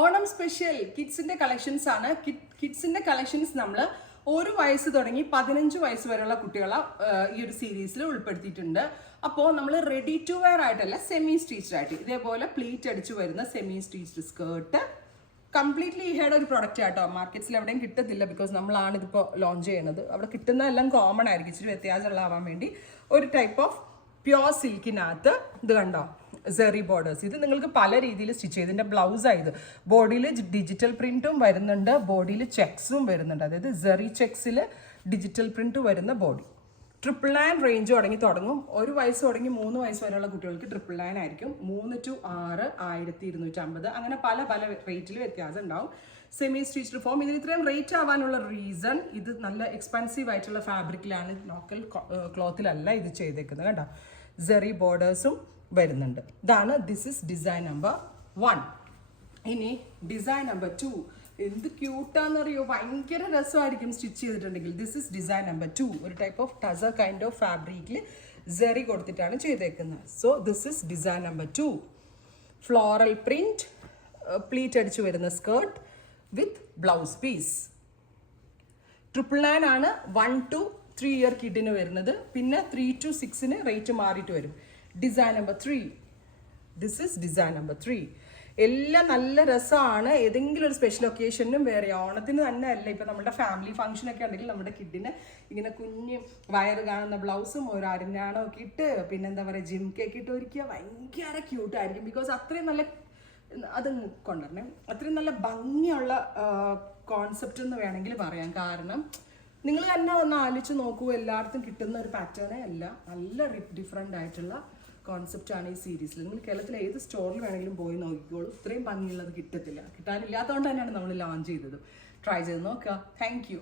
Onam special കിഡ്സിന്റെ collections ആണ്. കിഡ്സിന്റെ collections നമ്മൾ 1 വയസ്സ് തുടങ്ങി 15 വയസ്സ് വരെയുള്ള കുട്ടികളെ ഈ ഒരു സീരീസിൽ ഉൾപ്പെടുത്തിയിട്ടുണ്ട്. അപ്പോൾ നമ്മൾ റെഡി ടു വെയർ ആയിട്ടല്ല, സെമി സ്റ്റിച്ച്ഡ് ആയിട്ട് ഇതേപോലെ പ്ലീറ്റ് അടിച്ചു വരുന്ന സെമി സ്റ്റിച്ച്ഡ് സ്കേർട്ട്, കംപ്ലീറ്റ്ലി ഈഹയുടെ ഒരു പ്രൊഡക്റ്റ് ആട്ടോ. മാർക്കറ്റ്സിൽ എവിടെയും കിട്ടത്തില്ല, ബിക്കോസ് നമ്മളാണ് ഇതിപ്പോൾ ലോഞ്ച് ചെയ്യുന്നത്. അവിടെ കിട്ടുന്നതെല്ലാം കോമൺ ആയിരിക്കും, ഇച്ചിരി വ്യത്യാസമുള്ളതാവാൻ വേണ്ടി ഒരു ടൈപ്പ് ഓഫ് പ്യോർ സിൽക്കിനകത്ത് ഇത് കണ്ടോ, സെറി ബോർഡേഴ്സ്. ഇത് നിങ്ങൾക്ക് പല രീതിയിൽ സ്റ്റിച്ച് ചെയ്ത്, ഇതിൻ്റെ ബ്ലൗസായത് ബോഡിയിൽ ഡിജിറ്റൽ പ്രിൻറ്റും വരുന്നുണ്ട്, ബോഡിയിൽ ചെക്സും വരുന്നുണ്ട്. അതായത് സെറി ചെക്സിൽ ഡിജിറ്റൽ പ്രിൻറ്റ് വരുന്ന ബോഡി. 999 റേഞ്ച് തുടങ്ങും. 1 വയസ്സ് തുടങ്ങി 3 വയസ്സ് വരെയുള്ള കുട്ടികൾക്ക് 999 ആയിരിക്കും. 3 to 6 1250, അങ്ങനെ പല പല റേറ്റിൽ വ്യത്യാസം ഉണ്ടാവും. Semi stitched form. ഇതിന് ഇത്രയും റേറ്റ് ആവാനുള്ള റീസൺ, ഇത് നല്ല എക്സ്പെൻസീവ് ആയിട്ടുള്ള ഫാബ്രിക്കിലാണ്, ലോക്കൽ ക്ലോത്തിലല്ല ഇത് ചെയ്തേക്കുന്നത് കേട്ടോ. സെറി ബോർഡേഴ്സും വരുന്നുണ്ട്. ഇതാണ് ദിസ് ഇസ് ഡിസൈൻ നമ്പർ 1. ഇനി ഡിസൈൻ നമ്പർ 2 എന്ത് ക്യൂട്ടാന്നറിയോ, ഭയങ്കര രസമായിരിക്കും സ്റ്റിച്ച് ചെയ്തിട്ടുണ്ടെങ്കിൽ. This is design number 2. ഒരു type of tussar kind of ഫാബ്രിക്കിൽ സെറി കൊടുത്തിട്ടാണ് ചെയ്തേക്കുന്നത്. So this is design number 2. Floral print pleat അടിച്ചു വരുന്ന സ്കേർട്ട് വിത്ത് ബ്ലൗസ് പീസ്. 999 ആണ് 1 to 3 ഇയർ കിഡിന് വരുന്നത്. പിന്നെ 3 to 6 റേറ്റ് മാറിയിട്ട് വരും. Design number 3. This is design number 3. എല്ലാം നല്ല രസമാണ്. ഏതെങ്കിലും ഒരു സ്പെഷ്യൽ ഒക്കേഷനും വേറെ, ഓണത്തിന് തന്നെ അല്ല, ഇപ്പം നമ്മുടെ ഫാമിലി ഫംഗ്ഷനൊക്കെ ഉണ്ടെങ്കിൽ നമ്മുടെ കിഡിന് ഇങ്ങനെ കുഞ്ഞ് വയറ് കാണുന്ന ബ്ലൗസും ഒരു അരഞ്ഞാണോ ഒക്കെ ഇട്ട്, പിന്നെ എന്താ പറയുക, ജിംക്കൊക്കെ ഇട്ട് ഒരുക്കിയാൽ ഭയങ്കര ക്യൂട്ടായിരിക്കും. ബിക്കോസ് അത്രയും നല്ല, അത് കൊണ്ടുവരണേ, അത്രയും നല്ല ഭംഗിയുള്ള കോൺസെപ്റ്റ് എന്ന് വേണമെങ്കിൽ പറയാം. കാരണം നിങ്ങൾ തന്നെ ഒന്ന് ആലോചിച്ച് നോക്കൂ, എല്ലായിടത്തും കിട്ടുന്ന ഒരു പാറ്റേണേ അല്ല, നല്ല ഡിഫറെൻ്റ് ആയിട്ടുള്ള കോൺസെപ്റ്റാണ് ഈ സീരീസിൽ. നിങ്ങൾ കേരളത്തിൽ ഏത് സ്റ്റോറിൽ വേണമെങ്കിലും പോയി നോക്കിക്കോളൂ, ഇത്രയും ഭംഗിയുള്ളത് കിട്ടത്തില്ല. കിട്ടാനില്ലാത്തതുകൊണ്ട് തന്നെയാണ് നമ്മൾ ലോഞ്ച് ചെയ്തത്. ട്രൈ ചെയ്ത് നോക്കുക. Thank you.